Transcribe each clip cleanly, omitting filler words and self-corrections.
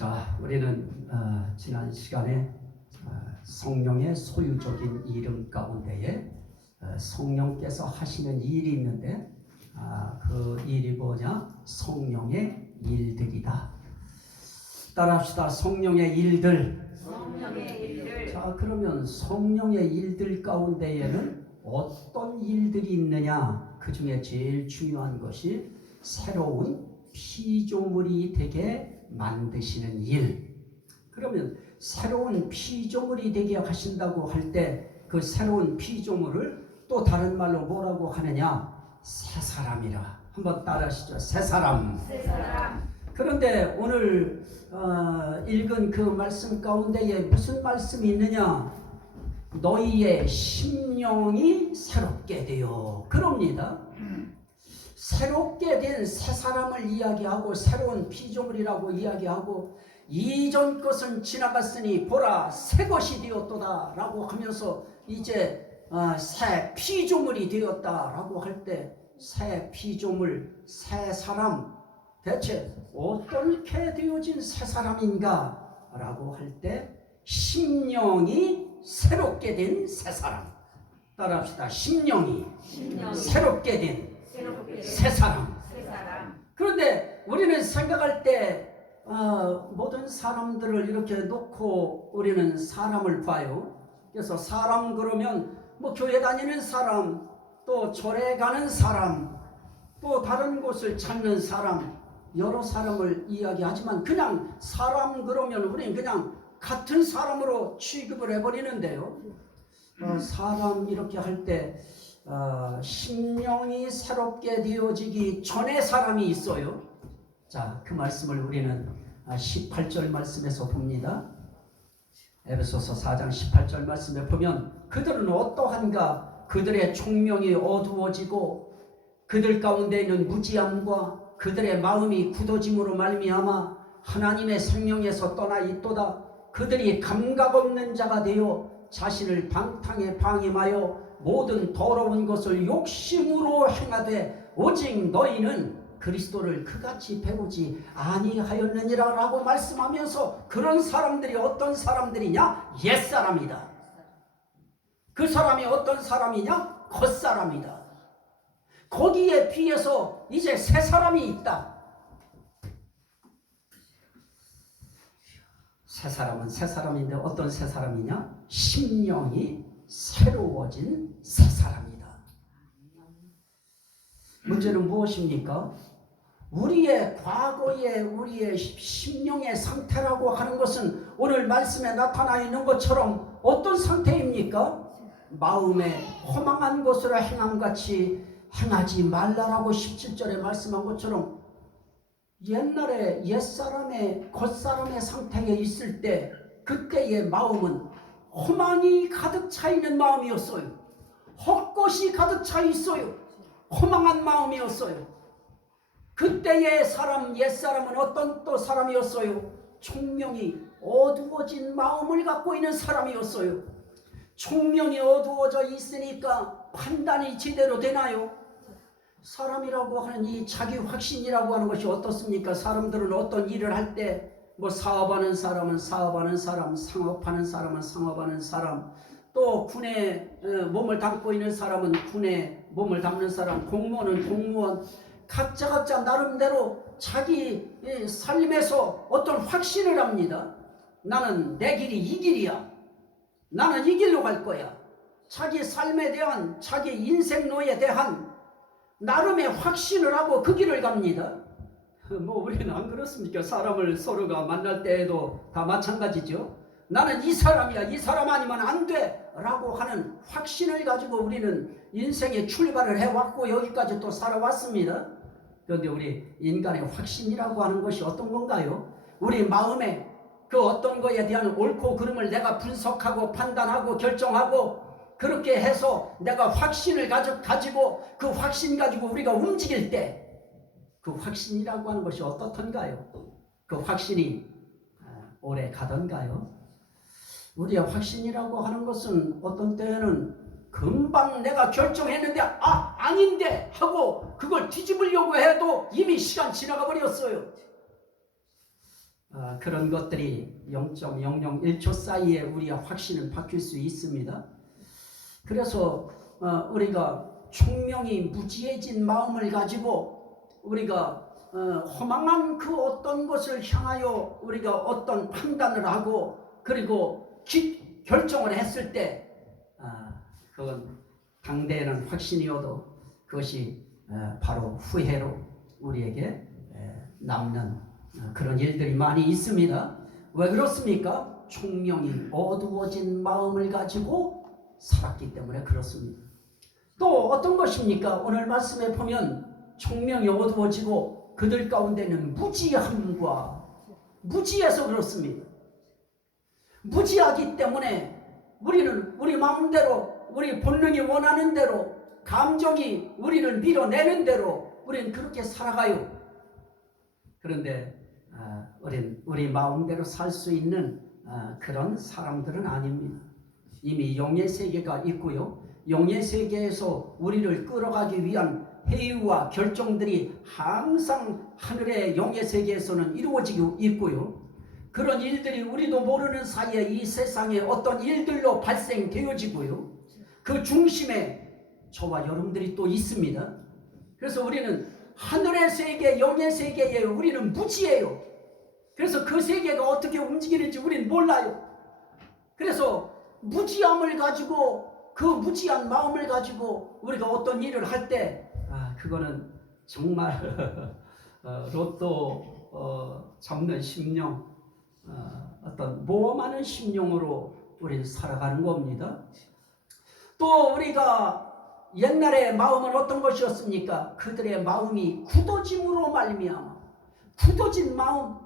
자, 우리는 지난 시간에 성령의 소유적인 이름 가운데에 성령께서 하시는 일이 있는데 그 일이 뭐냐? 성령의 일들이다. 따라합시다. 성령의 일들. 성령의 일들. 자, 그러면 성령의 일들 가운데에는 어떤 일들이 있느냐? 그 중에 제일 중요한 것이 새로운 피조물이 되게 만드시는 일. 그러면 새로운 피조물이 되게 하신다고 할 때 그 새로운 피조물을 또 다른 말로 뭐라고 하느냐? 새 사람이라. 한번 따라하시죠. 새 사람. 새 사람. 그런데 오늘 읽은 그 말씀 가운데에 무슨 말씀이 있느냐? 너희의 심령이 새롭게 되어. 그럽니다. 새롭게 된 새 사람을 이야기하고 새로운 피조물이라고 이야기하고 이전 것은 지나갔으니 보라 새 것이 되었도다 라고 하면서 이제 새 피조물이 되었다라고 할 때 새 피조물, 새 사람 대체 어떻게 되어진 새 사람인가 라고 할 때 심령이 새롭게 된 새 사람. 따라합시다. 심령이 새롭게 된 새 사람. 그런데 우리는 생각할 때 모든 사람들을 이렇게 놓고 우리는 사람을 봐요. 그래서 사람 그러면 뭐 교회 다니는 사람, 또 절에 가는 사람, 또 다른 곳을 찾는 사람, 여러 사람을 이야기하지만 그냥 사람 그러면 우리는 그냥 같은 사람으로 취급을 해버리는데요. 사람 이렇게 할 때 심령이 새롭게 되어지기 전에 사람이 있어요. 자, 그 말씀을 우리는 18절 말씀에서 봅니다. 에베소서 4장 18절 말씀에 보면 그들은 어떠한가? 그들의 총명이 어두워지고 그들 가운데 있는 무지함과 그들의 마음이 굳어짐으로 말미암아 하나님의 생명에서 떠나 있도다. 그들이 감각 없는 자가 되어 자신을 방탕에 방임하여 모든 더러운 것을 욕심으로 행하되 오직 너희는 그리스도를 그같이 배우지 아니하였느니라 라고 말씀하면서 그런 사람들이 어떤 사람들이냐? 옛사람이다. 그 사람이 어떤 사람이냐? 겉사람이다. 거기에 비해서 이제 새 사람이 있다. 새 사람은 새 사람인데 어떤 새 사람이냐? 심령이 새로워진 새 사람이다. 문제는 무엇입니까? 우리의 과거의 우리의 심령의 상태라고 하는 것은 오늘 말씀에 나타나 있는 것처럼 어떤 상태입니까? 마음에 허망한 것으로 행함같이 행하지 말라라고 17절에 말씀한 것처럼 옛날에 옛사람의 겉사람의 상태에 있을 때 그때의 마음은 허망이 가득 차 있는 마음이었어요. 헛것이 가득 차 있어요. 허망한 마음이었어요. 그때의 사람, 옛사람은 어떤 또 사람이었어요? 총명이 어두워진 마음을 갖고 있는 사람이었어요. 총명이 어두워져 있으니까 판단이 제대로 되나요? 사람이라고 하는 이 자기 확신이라고 하는 것이 어떻습니까? 사람들은 어떤 일을 할 때 뭐 사업하는 사람은 사업하는 사람, 상업하는 사람은 상업하는 사람, 또 군에 몸을 담고 있는 사람은 군에 몸을 담는 사람, 공무원은 공무원, 각자 나름대로 자기 삶에서 어떤 확신을 합니다. 나는 내 길이 이 길이야. 나는 이 길로 갈 거야. 자기 삶에 대한 자기 인생로에 대한 나름의 확신을 하고 그 길을 갑니다. 뭐 우리는 안 그렇습니까? 사람을 서로가 만날 때에도 다 마찬가지죠. 나는 이 사람이야. 이 사람 아니면 안 돼. 라고 하는 확신을 가지고 우리는 인생에 출발을 해왔고 여기까지 또 살아왔습니다. 그런데 우리 인간의 확신이라고 하는 것이 어떤 건가요? 우리 마음에 그 어떤 거에 대한 옳고 그름을 내가 분석하고 판단하고 결정하고 그렇게 해서 내가 확신을 가지고 그 확신 가지고 우리가 움직일 때 그 확신이라고 하는 것이 어떻던가요? 그 확신이 오래 가던가요? 우리의 확신이라고 하는 것은 어떤 때에는 금방 내가 결정했는데 아닌데 하고 그걸 뒤집으려고 해도 이미 시간 지나가 버렸어요. 그런 것들이 0.001초 사이에 우리의 확신은 바뀔 수 있습니다. 그래서 우리가 총명이 무지해진 마음을 가지고 우리가 허망한 그 어떤 것을 향하여 우리가 어떤 판단을 하고 그리고 결정을 했을 때 그건 당대에는 확신이어도 그것이 바로 후회로 우리에게 남는 그런 일들이 많이 있습니다. 왜 그렇습니까? 총명이 어두워진 마음을 가지고 살았기 때문에 그렇습니다. 또 어떤 것입니까? 오늘 말씀에 보면 총명이 어두워지고 그들 가운데는 무지함과 무지해서 그렇습니다. 무지하기 때문에 우리는 우리 마음대로 우리 본능이 원하는 대로 감정이 우리를 밀어내는 대로 우리는 그렇게 살아가요. 그런데 우리 마음대로 살 수 있는 그런 사람들은 아닙니다. 이미 영의 세계가 있고요. 영의 세계에서 우리를 끌어가기 위한 회유와 결정들이 항상 하늘의 영의 세계에서는 이루어지고 있고요. 그런 일들이 우리도 모르는 사이에 이 세상에 어떤 일들로 발생되어지고요. 그 중심에 저와 여러분들이 또 있습니다. 그래서 우리는 하늘의 세계, 영의 세계에 우리는 무지해요. 그래서 그 세계가 어떻게 움직이는지 우리는 몰라요. 그래서 무지함을 가지고 그 무지한 마음을 가지고 우리가 어떤 일을 할 때 그거는 정말 로또 잡는 심령, 어떤 모험하는 심령으로 우리는 살아가는 겁니다. 또 우리가 옛날의 마음은 어떤 것이었습니까? 그들의 마음이 굳어짐으로 말미암아 굳어진 마음.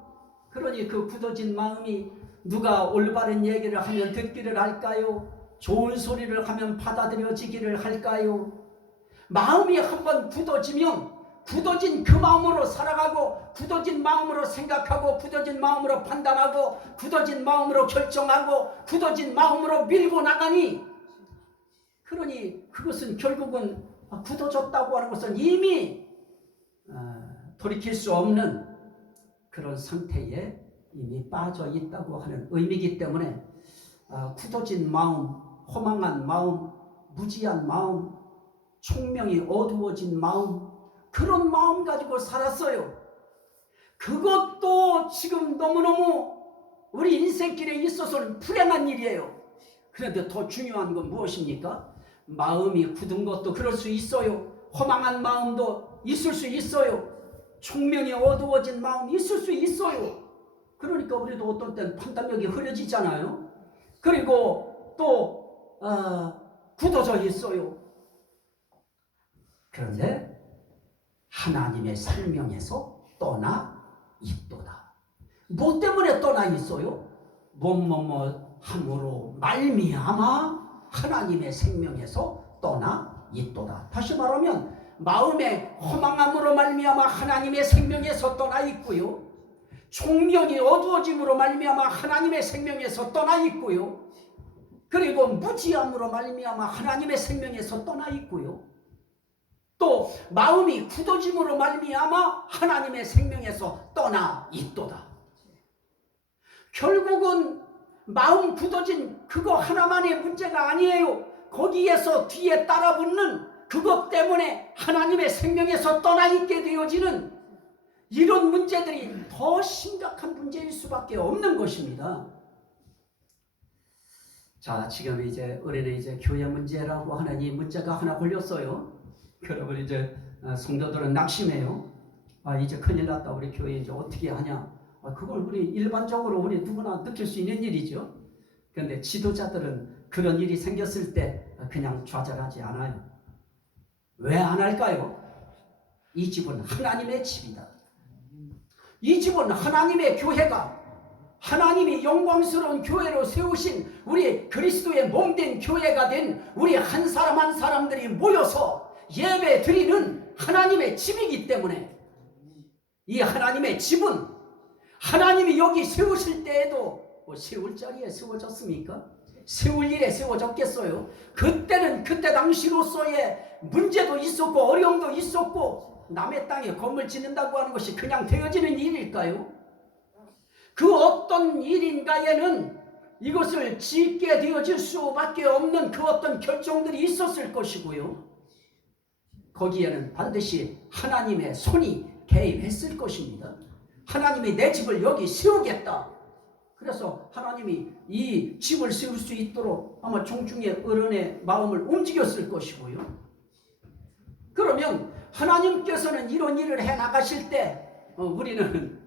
그러니 그 굳어진 마음이 누가 올바른 얘기를 하면 듣기를 할까요? 좋은 소리를 하면 받아들여지기를 할까요? 마음이 한번 굳어지면 굳어진 그 마음으로 살아가고 굳어진 마음으로 생각하고 굳어진 마음으로 판단하고 굳어진 마음으로 결정하고 굳어진 마음으로 밀고 나가니, 그러니 그것은 결국은 굳어졌다고 하는 것은 이미 돌이킬 수 없는 그런 상태에 이미 빠져 있다고 하는 의미이기 때문에 굳어진 마음, 허망한 마음, 무지한 마음, 총명이 어두워진 마음, 그런 마음 가지고 살았어요. 그것도 지금 너무너무 우리 인생길에 있어서는 불행한 일이에요. 그런데 더 중요한 건 무엇입니까? 마음이 굳은 것도 그럴 수 있어요. 허망한 마음도 있을 수 있어요. 총명이 어두워진 마음이 있을 수 있어요. 그러니까 우리도 어떤 때는 판단력이 흐려지잖아요. 그리고 또 굳어져 있어요. 그런데 하나님의 생명에서 떠나 있도다. 뭐 때문에 떠나 있어요? 함으로 말미암아 하나님의 생명에서 떠나 있도다. 다시 말하면 마음의 허망함으로 말미암아 하나님의 생명에서 떠나 있고요. 총명이 어두워짐으로 말미암아 하나님의 생명에서 떠나 있고요. 그리고 무지함으로 말미암아 하나님의 생명에서 떠나 있고요. 또 마음이 굳어짐으로 말미암아 하나님의 생명에서 떠나 있도다. 결국은 마음 굳어진 그거 하나만의 문제가 아니에요. 거기에서 뒤에 따라붙는 그것 때문에 하나님의 생명에서 떠나 있게 되어지는 이런 문제들이 더 심각한 문제일 수밖에 없는 것입니다. 자, 지금 우리는 교회 문제라고 하는 이 문제가 하나 걸렸어요. 여러분 성도들은 낙심해요. 이제 큰일 났다. 우리 교회 이제 어떻게 하냐. 그걸 우리 일반적으로 우리 누구나 느낄 수 있는 일이죠. 그런데 지도자들은 그런 일이 생겼을 때 그냥 좌절하지 않아요. 왜 안 할까요? 이 집은 하나님의 집이다. 이 집은 하나님의 교회가 하나님이 영광스러운 교회로 세우신 우리 그리스도의 몸된 교회가 된 우리 한 사람 한 사람들이 모여서 예배 드리는 하나님의 집이기 때문에 이 하나님의 집은 하나님이 여기 세우실 때에도 세울 자리에 세워졌습니까? 세울 일에 세워졌겠어요? 그때는 그때 당시로서의 문제도 있었고 어려움도 있었고 남의 땅에 건물 짓는다고 하는 것이 그냥 되어지는 일일까요? 그 어떤 일인가에는 이것을 짓게 되어질 수밖에 없는 그 어떤 결정들이 있었을 것이고요. 거기에는 반드시 하나님의 손이 개입했을 것입니다. 하나님이 내 집을 여기 세우겠다. 그래서 하나님이 이 집을 세울 수 있도록 아마 종중의 어른의 마음을 움직였을 것이고요. 그러면 하나님께서는 이런 일을 해 나가실 때 우리는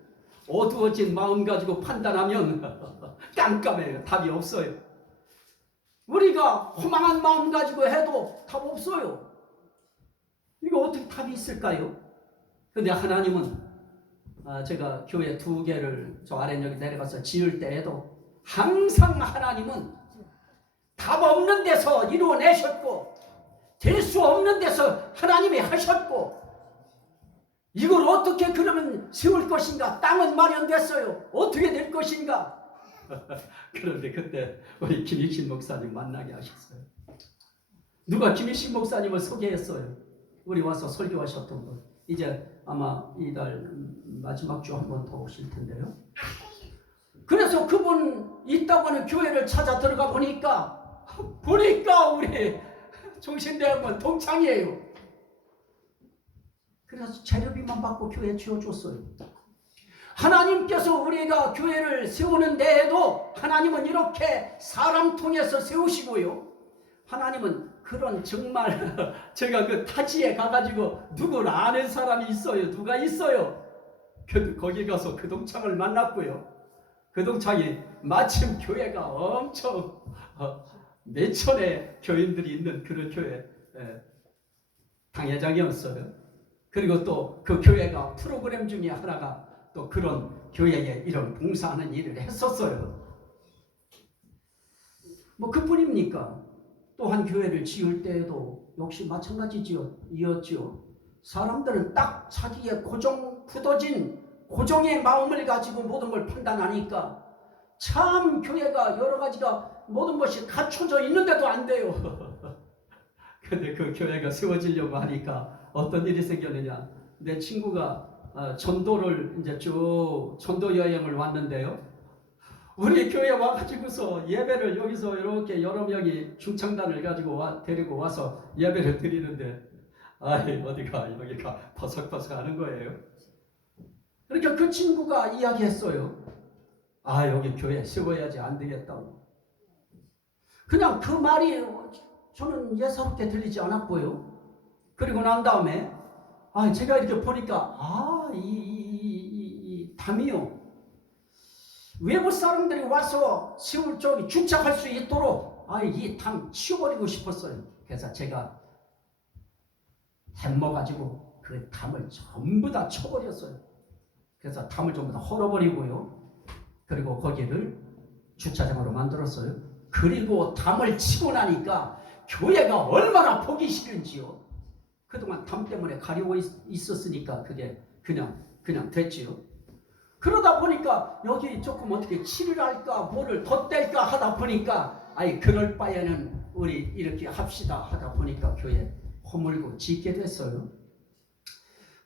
어두워진 마음 가지고 판단하면 깜깜해요. 답이 없어요. 우리가 허망한 마음 가지고 해도 답 없어요. 이거 어떻게 답이 있을까요? 근데 하나님은 제가 교회 2개를 저 아랫역에 내려가서 지을 때에도 항상 하나님은 답 없는 데서 이루어내셨고 될 수 없는 데서 하나님이 하셨고 이걸 어떻게 그러면 세울 것인가? 땅은 마련됐어요. 어떻게 될 것인가? 그런데 그때 우리 김익신 목사님 만나게 하셨어요. 누가 김익신 목사님을 소개했어요. 우리 와서 설교하셨던 분. 이제 아마 이달 마지막 주 한 번 더 오실 텐데요. 그래서 그분 있다고 하는 교회를 찾아 들어가 보니까 우리 종신대학원 동창이에요. 그래서 재료비만 받고 교회에 지어줬어요. 하나님께서 우리가 교회를 세우는 데에도 하나님은 이렇게 사람 통해서 세우시고요. 하나님은 그런 정말 제가 그 타지에 가가지고 누구를 아는 사람이 있어요. 누가 있어요. 거기 가서 그 동창을 만났고요. 그 동창이 마침 교회가 엄청 몇천의 교인들이 있는 그런 교회 당회장이었어요. 그리고 또 그 교회가 프로그램 중에 하나가 또 그런 교회에 이런 봉사하는 일을 했었어요. 뭐 그뿐입니까? 또한 교회를 지을 때에도 역시 마찬가지였지요. 사람들은 딱 자기의 굳어진 고정의 마음을 가지고 모든 걸 판단하니까 참 교회가 여러 가지가 모든 것이 갖춰져 있는데도 안 돼요. 근데 그 교회가 세워지려고 하니까 어떤 일이 생겼느냐. 내 친구가 전도를 이제 쭉 전도 여행을 왔는데요. 우리 교회 와가지고서 예배를 여기서 이렇게 여러 명이 중창단을 가지고 데리고 와서 예배를 드리는데 어디가 여기가 버석버석 하는 거예요. 그러니까 그 친구가 이야기했어요. 여기 교회 세워야지 안 되겠다고. 그냥 그 말이 저는 예사롭게 들리지 않았고요. 그리고 난 다음에 제가 이렇게 보니까 이 담이요. 외부 사람들이 와서 세울 쪽이 주차할 수 있도록 이 담 치워버리고 싶었어요. 그래서 제가 햄머 가지고 그 담을 전부 다 쳐버렸어요. 그래서 담을 전부 다 헐어버리고요. 그리고 거기를 주차장으로 만들었어요. 그리고 담을 치고 나니까 교회가 얼마나 보기 싫은지요. 그동안 담 때문에 가리고 있었으니까 그게 그냥 됐지요. 그러다 보니까 여기 조금 어떻게 칠을 할까 뭐를 덧댈까 하다 보니까 그럴 바에는 우리 이렇게 합시다 하다 보니까 교회 허물고 짓게 됐어요.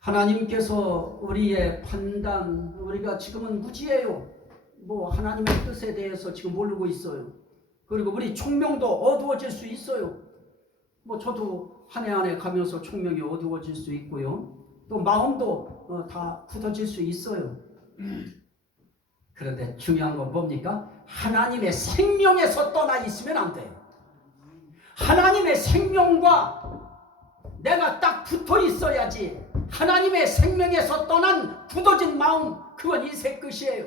하나님께서 우리의 판단, 우리가 지금은 무지해요. 뭐 하나님의 뜻에 대해서 지금 모르고 있어요. 그리고 우리 총명도 어두워질 수 있어요. 뭐 저도 한 해 가면서 총명이 어두워질 수 있고요. 또 마음도 다 굳어질 수 있어요. 그런데 중요한 건 뭡니까? 하나님의 생명에서 떠나 있으면 안 돼요. 하나님의 생명과 내가 딱 붙어 있어야지. 하나님의 생명에서 떠난 굳어진 마음, 그건 인생 끝이에요.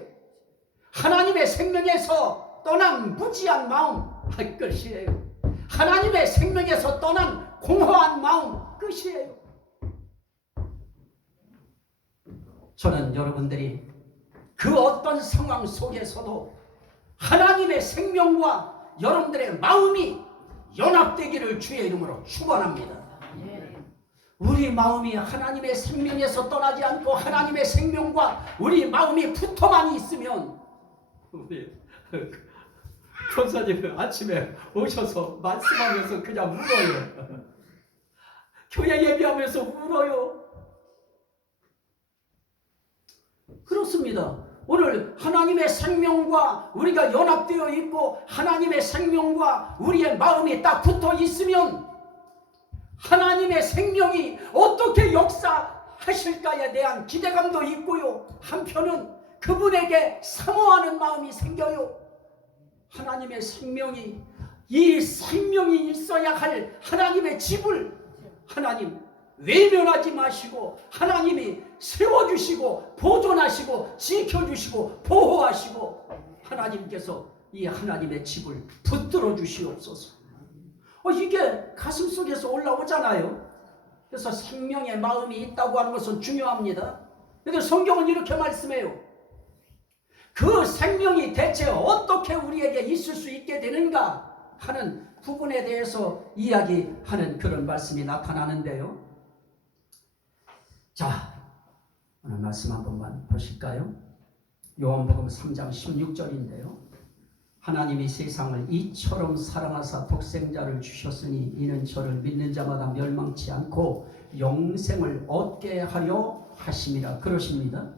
하나님의 생명에서 떠난 무지한 마음, 끝이에요. 하나님의 생명에서 떠난 공허한 마음, 끝이에요. 저는 여러분들이 그 어떤 상황 속에서도 하나님의 생명과 여러분들의 마음이 연합되기를 주의 이름으로 축원합니다. 우리 마음이 하나님의 생명에서 떠나지 않고 하나님의 생명과 우리 마음이 붙어만 있으면 우리 권사님 아침에 오셔서 말씀하면서 그냥 울어요. 교회 얘기하면서 울어요. 그렇습니다. 오늘 하나님의 생명과 우리가 연합되어 있고 하나님의 생명과 우리의 마음이 딱 붙어 있으면 하나님의 생명이 어떻게 역사하실까에 대한 기대감도 있고요. 한편은 그분에게 사모하는 마음이 생겨요. 하나님의 생명이, 이 생명이 있어야 할 하나님의 집을 하나님 외면하지 마시고 하나님이 세워주시고 보존하시고 지켜주시고 보호하시고 하나님께서 이 하나님의 집을 붙들어 주시옵소서. 이게 가슴 속에서 올라오잖아요. 그래서 생명의 마음이 있다고 하는 것은 중요합니다. 그런데 성경은 이렇게 말씀해요. 그 생명이 대체 어떻게 우리에게 있을 수 있게 되는가 하는 부분에 대해서 이야기하는 그런 말씀이 나타나는데요. 자, 오늘 말씀 한 번만 보실까요? 요한복음 3장 16절인데요. 하나님이 세상을 이처럼 사랑하사 독생자를 주셨으니 이는 저를 믿는 자마다 멸망치 않고 영생을 얻게 하려 하심이라 그러십니다.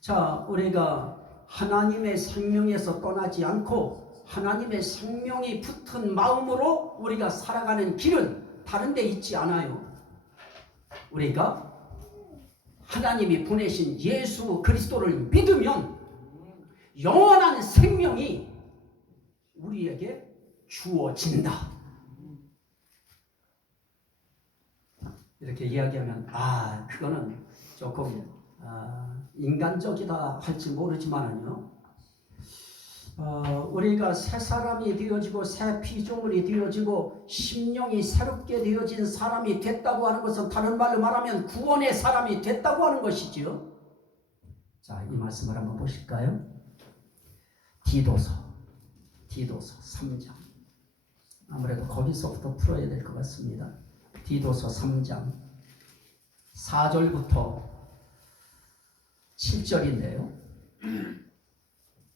자, 우리가 하나님의 생명에서 떠나지 않고 하나님의 생명이 붙은 마음으로 우리가 살아가는 길은 다른 데 있지 않아요. 우리가 하나님이 보내신 예수 그리스도를 믿으면 영원한 생명이 우리에게 주어진다. 이렇게 이야기하면 그거는 조금 인간적이다 할지 모르지만은요. 우리가 새 사람이 되어지고 새 피조물이 되어지고 심령이 새롭게 되어진 사람이 됐다고 하는 것은 다른 말로 말하면 구원의 사람이 됐다고 하는 것이지요. 자, 이 말씀을 한번 보실까요? 디도서 3장. 아무래도 거기서부터 풀어야 될 것 같습니다. 디도서 3장 4절부터 7절인데요.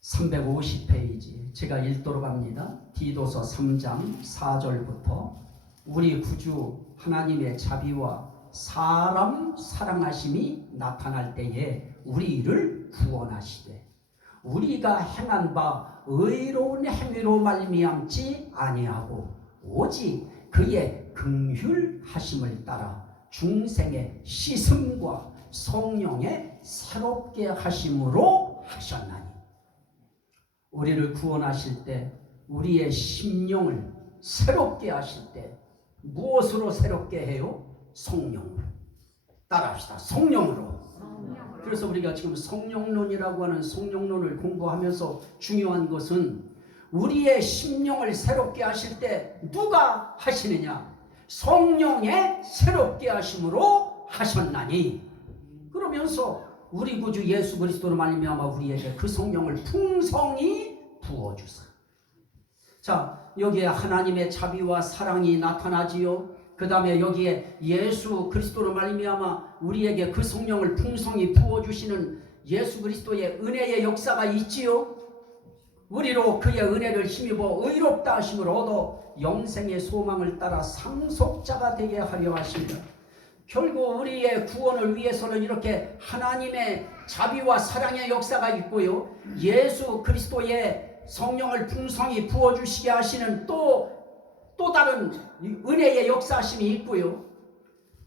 350페이지 제가 읽도록 합니다. 디도서 3장 4절부터 우리 구주 하나님의 자비와 사람 사랑하심이 나타날 때에 우리를 구원하시되 우리가 행한 바 의로운 행위로 말미암지 아니하고 오직 그의 긍휼하심을 따라 중생의 씻음과 성령의 새롭게 하심으로 하셨나니 우리를 구원하실 때 우리의 심령을 새롭게 하실 때 무엇으로 새롭게 해요? 성령으로. 따라합시다. 성령으로. 그래서 우리가 지금 성령론이라고 하는 성령론을 공부하면서 중요한 것은 우리의 심령을 새롭게 하실 때 누가 하시느냐? 성령의 새롭게 하심으로 하셨나니. 그러면서 우리 구주 예수 그리스도로 말미암아 우리에게 그 성령을 풍성히 부어주사. 자, 여기에 하나님의 자비와 사랑이 나타나지요. 그 다음에 여기에 예수 그리스도로 말미암아 우리에게 그 성령을 풍성히 부어주시는 예수 그리스도의 은혜의 역사가 있지요. 우리로 그의 은혜를 힘입어 의롭다 하심을 얻어 영생의 소망을 따라 상속자가 되게 하려 하십니다. 결국 우리의 구원을 위해서는 이렇게 하나님의 자비와 사랑의 역사가 있고요. 예수 그리스도의 성령을 풍성히 부어주시게 하시는 또 다른 은혜의 역사심이 있고요.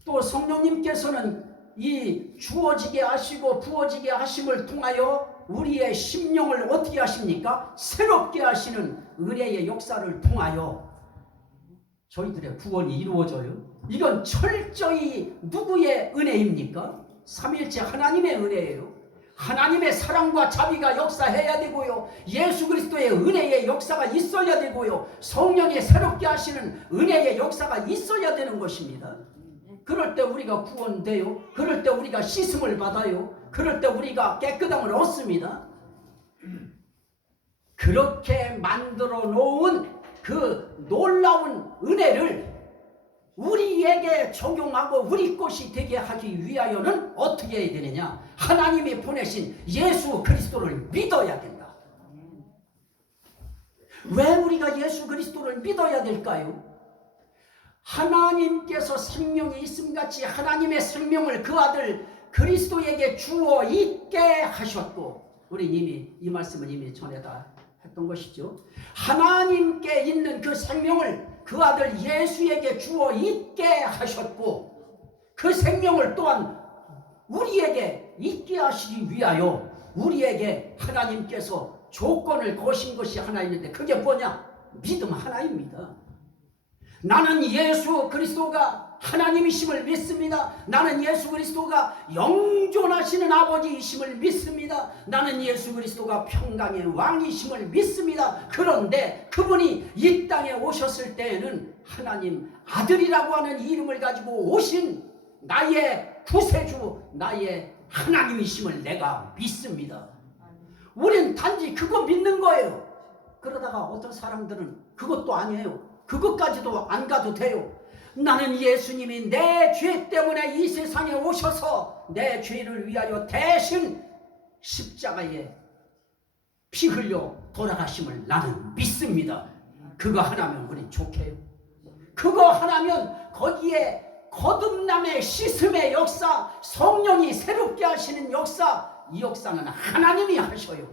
또 성령님께서는 이 주어지게 하시고 부어지게 하심을 통하여 우리의 심령을 어떻게 하십니까? 새롭게 하시는 은혜의 역사를 통하여 저희들의 구원이 이루어져요. 이건 철저히 누구의 은혜입니까? 삼위일체 하나님의 은혜예요. 하나님의 사랑과 자비가 역사해야 되고요. 예수 그리스도의 은혜의 역사가 있어야 되고요. 성령이 새롭게 하시는 은혜의 역사가 있어야 되는 것입니다. 그럴 때 우리가 구원돼요. 그럴 때 우리가 씻음을 받아요. 그럴 때 우리가 깨끗함을 얻습니다. 그렇게 만들어 놓은 그 놀라운 은혜를 우리에게 적용하고 우리 것이 되게 하기 위하여는 어떻게 해야 되느냐? 하나님이 보내신 예수 그리스도를 믿어야 된다. 왜 우리가 예수 그리스도를 믿어야 될까요? 하나님께서 생명이 있음같이 하나님의 생명을 그 아들 그리스도에게 주어 있게 하셨고 우리 이미 이 말씀은 이미 전에다 했던 것이죠. 하나님께 있는 그 생명을 그 아들 예수에게 주어 있게 하셨고 그 생명을 또한 우리에게 있게 하시기 위하여 우리에게 하나님께서 조건을 거신 것이 하나 있는데 그게 뭐냐? 믿음 하나입니다. 나는 예수 그리스도가 하나님이심을 믿습니다. 나는 예수 그리스도가 영존하시는 아버지이심을 믿습니다. 나는 예수 그리스도가 평강의 왕이심을 믿습니다. 그런데 그분이 이 땅에 오셨을 때에는 하나님 아들이라고 하는 이름을 가지고 오신 나의 구세주, 나의 하나님이심을 내가 믿습니다. 우린 단지 그거 믿는 거예요. 그러다가 어떤 사람들은 그것도 아니에요. 그것까지도 안 가도 돼요. 나는 예수님이 내 죄 때문에 이 세상에 오셔서 내 죄를 위하여 대신 십자가에 피 흘려 돌아가심을 나는 믿습니다. 그거 하나면 우린 좋게요. 그거 하나면 거기에 거듭남의 씻음의 역사, 성령이 새롭게 하시는 역사, 이 역사는 하나님이 하셔요.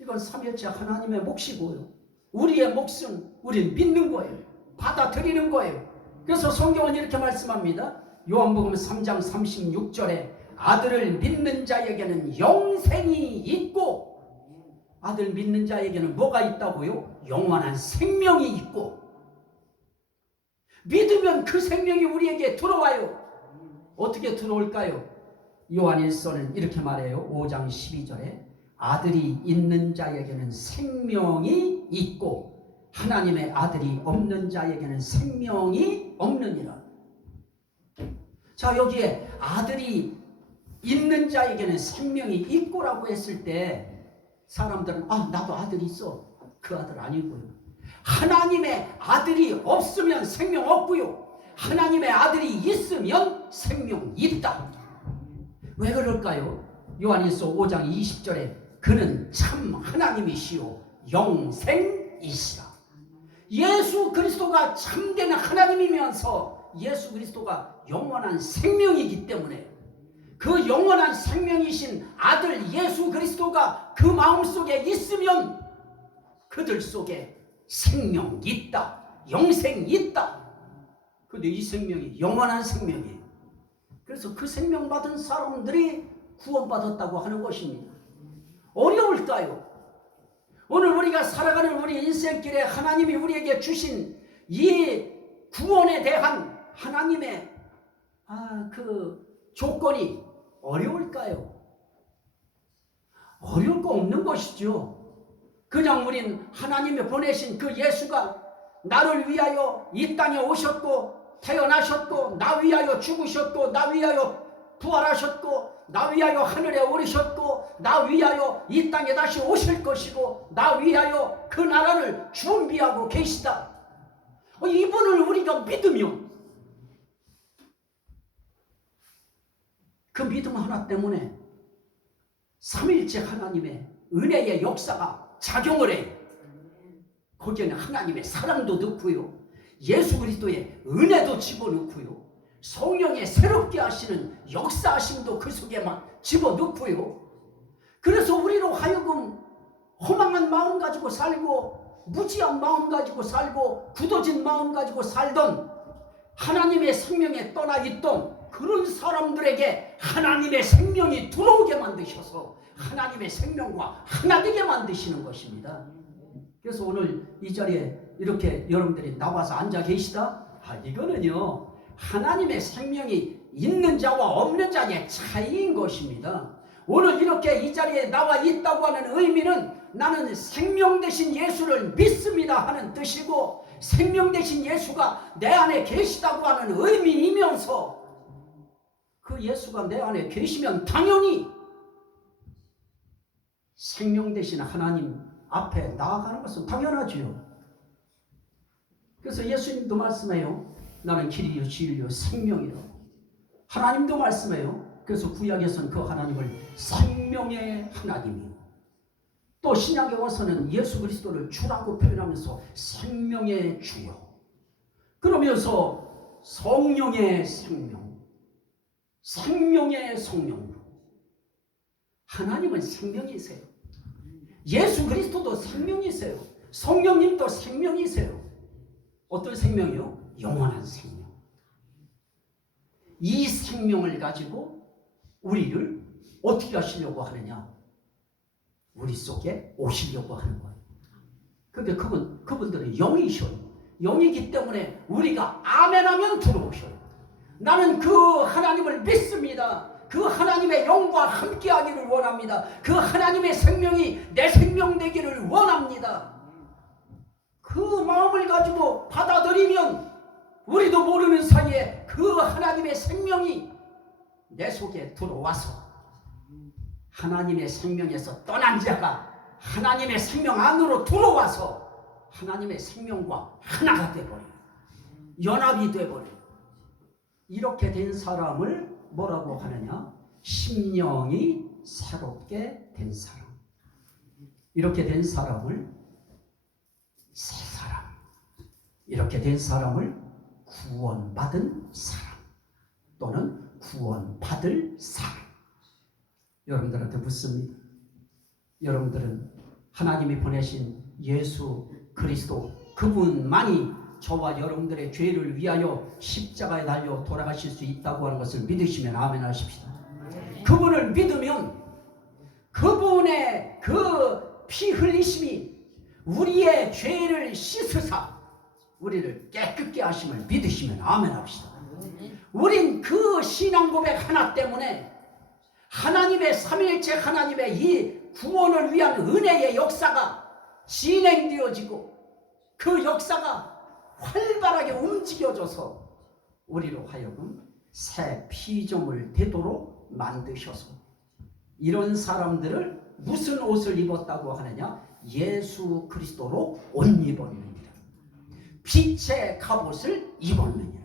이건 삼위일체 하나님의 몫이고요. 우리의 몫은 우린 믿는 거예요. 받아들이는 거예요. 그래서 성경은 이렇게 말씀합니다. 요한복음 3장 36절에 아들을 믿는 자에게는 영생이 있고, 아들 믿는 자에게는 뭐가 있다고요? 영원한 생명이 있고, 믿으면 그 생명이 우리에게 들어와요. 어떻게 들어올까요? 요한일서는 이렇게 말해요. 5장 12절에 아들이 있는 자에게는 생명이 있고 하나님의 아들이 없는 자에게는 생명이 없느니라. 자, 여기에 아들이 있는 자에게는 생명이 있고라고 했을 때 사람들은 나도 아들이 있어. 그 아들 아니고요. 하나님의 아들이 없으면 생명 없고요. 하나님의 아들이 있으면 생명 있다. 왜 그럴까요? 요한일서 5장 20절에 그는 참 하나님이시요 영생이시라. 예수 그리스도가 참된 하나님이면서 예수 그리스도가 영원한 생명이기 때문에 그 영원한 생명이신 아들 예수 그리스도가 그 마음속에 있으면 그들 속에 생명이 있다. 영생이 있다. 근데 이 생명이 영원한 생명이에요. 그래서 그 생명 받은 사람들이 구원받았다고 하는 것입니다. 어려울까요? 오늘 우리가 살아가는 우리 인생길에 하나님이 우리에게 주신 이 구원에 대한 하나님의 그 조건이 어려울까요? 어려울 거 없는 것이죠. 그냥 우린 하나님이 보내신 그 예수가 나를 위하여 이 땅에 오셨고 태어나셨고 나 위하여 죽으셨고 나 위하여 부활하셨고 나 위하여 하늘에 오르셨고 나 위하여 이 땅에 다시 오실 것이고 나 위하여 그 나라를 준비하고 계시다. 이분을 우리가 믿으면 그 믿음 하나 때문에 삼위일체 하나님의 은혜의 역사가 작용을 해요. 거기에는 하나님의 사랑도 넣고요. 예수 그리스도의 은혜도 집어넣고요. 성령의 새롭게 하시는 역사하심도 그 속에 막 집어넣고요. 그래서 우리로 하여금 허망한 마음 가지고 살고 무지한 마음 가지고 살고 굳어진 마음 가지고 살던 하나님의 생명에 떠나 있던 그런 사람들에게 하나님의 생명이 들어오게 만드셔서 하나님의 생명과 하나 되게 만드시는 것입니다. 그래서 오늘 이 자리에 이렇게 여러분들이 나와서 앉아 계시다? 이거는요 하나님의 생명이 있는 자와 없는 자의 차이인 것입니다. 오늘 이렇게 이 자리에 나와 있다고 하는 의미는 나는 생명 되신 예수를 믿습니다 하는 뜻이고 생명 되신 예수가 내 안에 계시다고 하는 의미이면서 그 예수가 내 안에 계시면 당연히 생명 되신 하나님 앞에 나아가는 것은 당연하지요. 그래서 예수님도 말씀해요. 나는 길이요 진리요 생명이라고. 하나님도 말씀해요. 그래서 구약에서는 그 하나님을 생명의 하나님이요. 또 신약에 와서는 예수 그리스도를 주라고 표현하면서 생명의 주요. 그러면서 성령의 생명, 생명의 성령으로 하나님은 생명이세요. 예수 그리스도도 생명이세요. 성령님도 생명이세요. 어떤 생명이요? 영원한 생명. 이 생명을 가지고 우리를 어떻게 하시려고 하느냐? 우리 속에 오시려고 하는 거예요. 그러니까 그분들은 영이셔요. 영이기 때문에 우리가 아멘하면 들어오셔요. 나는 그 하나님을 믿습니다. 그 하나님의 영과 함께하기를 원합니다. 그 하나님의 생명이 내 생명 되기를 원합니다. 그 마음을 가지고 받아들이면 우리도 모르는 사이에 그 하나님의 생명이 내 속에 들어와서 하나님의 생명에서 떠난 자가 하나님의 생명 안으로 들어와서 하나님의 생명과 하나가 되어버려요. 연합이 되어버려요. 이렇게 된 사람을 뭐라고 하느냐? 심령이 새롭게 된 사람. 이렇게 된 사람을 새 사람. 이렇게 된 사람을 구원받은 사람 또는 구원받을 사람. 여러분들한테 묻습니다. 여러분들은 하나님이 보내신 예수 그리스도 그분만이 저와 여러분들의 죄를 위하여 십자가에 달려 돌아가실 수 있다고 하는 것을 믿으시면 아멘 하십시다. 그분을 믿으면 그분의 그 피 흘리심이 우리의 죄를 씻으사 우리를 깨끗게 하심을 믿으시면 아멘 합시다. 우린 그 신앙 고백 하나 때문에 하나님의 삼위일체 하나님의 이 구원을 위한 은혜의 역사가 진행되어지고 그 역사가 활발하게 움직여져서 우리로 하여금 새 피조물 되도록 만드셔서 이런 사람들을 무슨 옷을 입었다고 하느냐? 예수 그리스도로 옷 입었느니라. 빛의 갑옷을 입었느니라.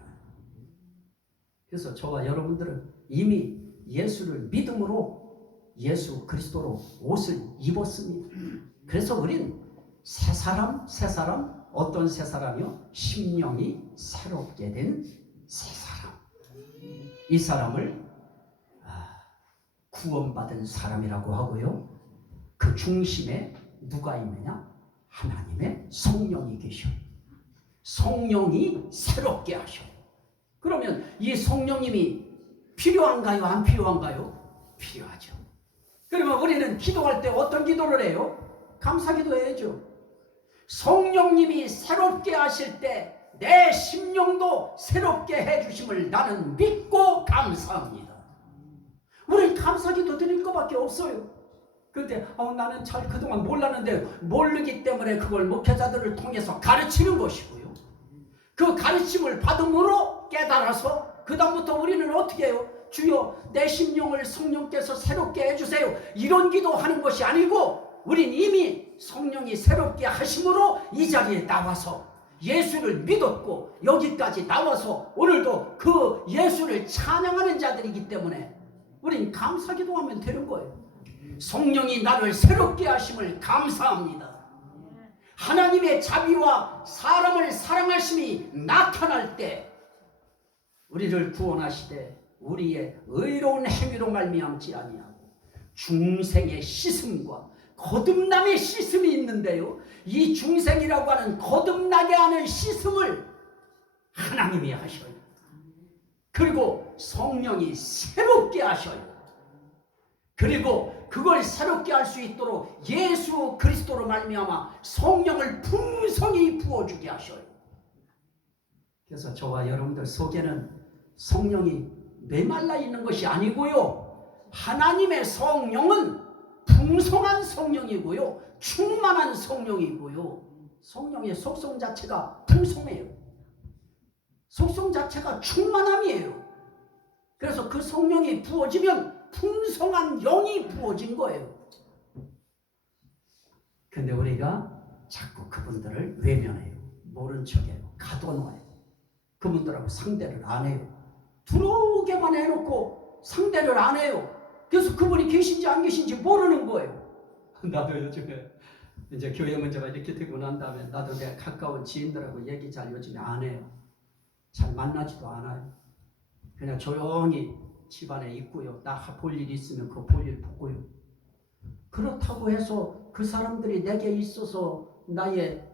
그래서 저와 여러분들은 이미 예수를 믿음으로 예수 그리스도로 옷을 입었습니다. 그래서 우린 새 사람 어떤 새 사람이요? 심령이 새롭게 된 새 사람. 이 사람을 구원받은 사람이라고 하고요. 그 중심에 누가 있느냐? 하나님의 성령이 계셔요. 성령이 새롭게 하셔요. 그러면 이 성령님이 필요한가요? 안 필요한가요? 필요하죠. 그러면 우리는 기도할 때 어떤 기도를 해요? 감사기도 해야죠. 성령님이 새롭게 하실 때 내 심령도 새롭게 해주심을 나는 믿고 감사합니다. 우리는 감사기도 드릴 것밖에 없어요. 그런데 나는 잘 그동안 몰랐는데 모르기 때문에 그걸 목회자들을 통해서 가르치는 것이고요. 그 가르침을 받음으로 깨달아서 그 다음부터 우리는 어떻게 해요? 주여 내 심령을 성령께서 새롭게 해주세요. 이런 기도하는 것이 아니고 우린 이미 성령이 새롭게 하심으로 이 자리에 나와서 예수를 믿었고 여기까지 나와서 오늘도 그 예수를 찬양하는 자들이기 때문에 우린 감사기도하면 되는 거예요. 성령이 나를 새롭게 하심을 감사합니다. 하나님의 자비와 사람을 사랑하심이 나타날 때 우리를 구원하시되 우리의 의로운 행위로 말미암지 아니하고 중생의 씻음과 거듭남의 씻음이 있는데요. 이 중생이라고 하는 거듭나게 하는 씻음을 하나님이 하셔요. 그리고 성령이 새롭게 하셔요. 그리고 그걸 새롭게 할 수 있도록 예수 그리스도로 말미암아 성령을 풍성히 부어주게 하셔요. 그래서 저와 여러분들 속에는 성령이 메말라 있는 것이 아니고요. 하나님의 성령은 풍성한 성령이고요. 충만한 성령이고요. 성령의 속성 자체가 풍성해요. 속성 자체가 충만함이에요. 그래서 그 성령이 부어지면 풍성한 영이 부어진 거예요. 근데 우리가 자꾸 그분들을 외면해요. 모른 척해요. 가둬놓아요. 그분들하고 상대를 안 해요. 들어오게만 해놓고 상대를 안 해요. 그래서 그분이 계신지 안 계신지 모르는 거예요. 나도 요즘에 이제 교회 문제가 이렇게 되고 난 다음에 나도 내 가까운 지인들하고 얘기 잘 요즘에 안 해요. 잘 만나지도 않아요. 그냥 조용히 집안에 있고요. 나 볼 일 있으면 그 볼 일 보고요. 그렇다고 해서 그 사람들이 내게 있어서 나의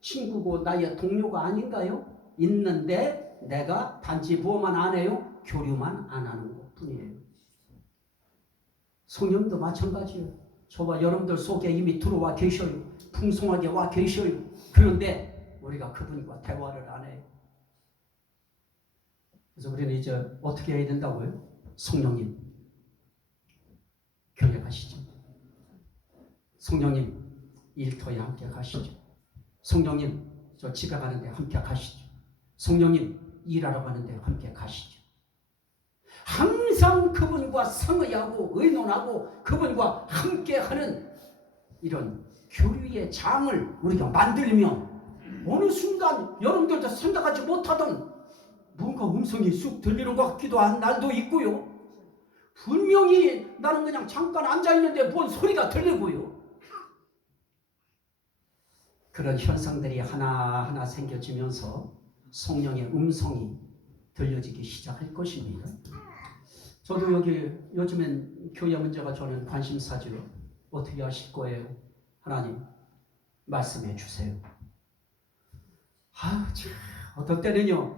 친구고 나의 동료가 아닌가요? 있는데 내가 단지 뭐만 안 해요? 교류만 안 하는 것 뿐이에요. 성령도 마찬가지예요. 저와 여러분들 속에 이미 들어와 계셔요. 풍성하게 와 계셔요. 그런데 우리가 그분과 대화를 안 해요. 그래서 우리는 이제 어떻게 해야 된다고요? 성령님 교회 가시죠. 성령님 일터에 함께 가시죠. 성령님 저 집에 가는데 함께 가시죠. 성령님 일하러 가는데 함께 가시죠. 항상 그분과 상의하고 의논하고 그분과 함께하는 이런 교류의 장을 우리가 만들면 어느 순간 여러분들도 생각하지 못하던 뭔가 음성이 쑥 들리는 것 같기도 한 날도 있고요. 분명히 나는 그냥 잠깐 앉아있는데 뭔 소리가 들리고요. 그런 현상들이 하나하나 생겨지면서 성령의 음성이 들려지기 시작할 것입니다. 저도 여기 요즘엔 교회 문제가 저는 관심사죠. 어떻게 하실 거예요? 하나님 말씀해 주세요. 어떤 때는요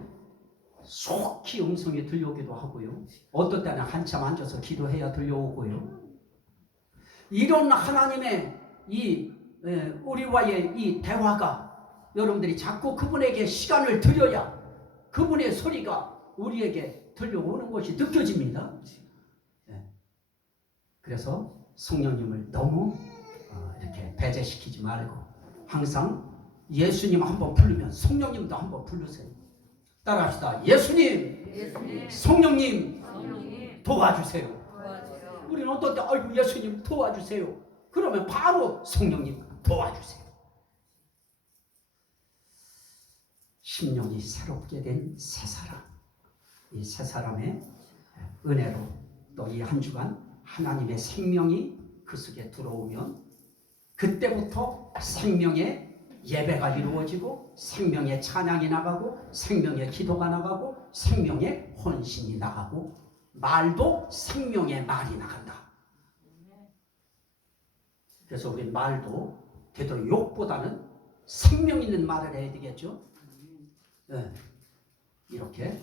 속히 음성이 들려오기도 하고요. 어떤 때는 한참 앉아서 기도해야 들려오고요. 이런 하나님의 우리와의 이 대화가 여러분들이 자꾸 그분에게 시간을 들여야 그분의 소리가 우리에게 들려오는 것이 느껴집니다. 그래서 성령님을 너무 이렇게 배제시키지 말고 항상 예수님 한번 부르면 성령님도 한번 부르세요. 따라합시다. 예수님, 성령님 도와주세요. 우리는 어떤 때 아이고 예수님 도와주세요. 그러면 바로 성령님 도와주세요. 심령이 새롭게 된 새 사람, 이 새 사람의 은혜로 또 이 한 주간 하나님의 생명이 그 속에 들어오면 그때부터 생명의 예배가 이루어지고 생명의 찬양이 나가고 생명의 기도가 나가고 생명의 헌신이 나가고 말도 생명의 말이 나간다. 그래서 우리 말도 되도록 욕보다는 생명 있는 말을 해야 되겠죠. 네. 이렇게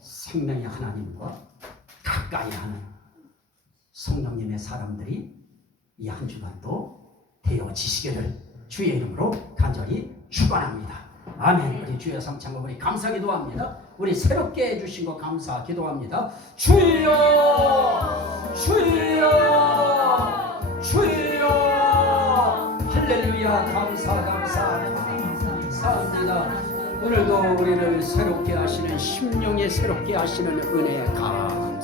생명의 하나님과 가까이 하는 성령님의 사람들이 이 한 주간도 되어지시기를 주의 이름으로 간절히 축원합니다. 아멘. 우리 주여 성창과 우리 감사 기도합니다. 우리 새롭게 해주신 거 감사 기도합니다. 주여 주여 주여 할렐루야. 감사합니다. 오늘도 우리를 새롭게 하시는 심령에 새롭게 하시는 은혜에 감사합니다.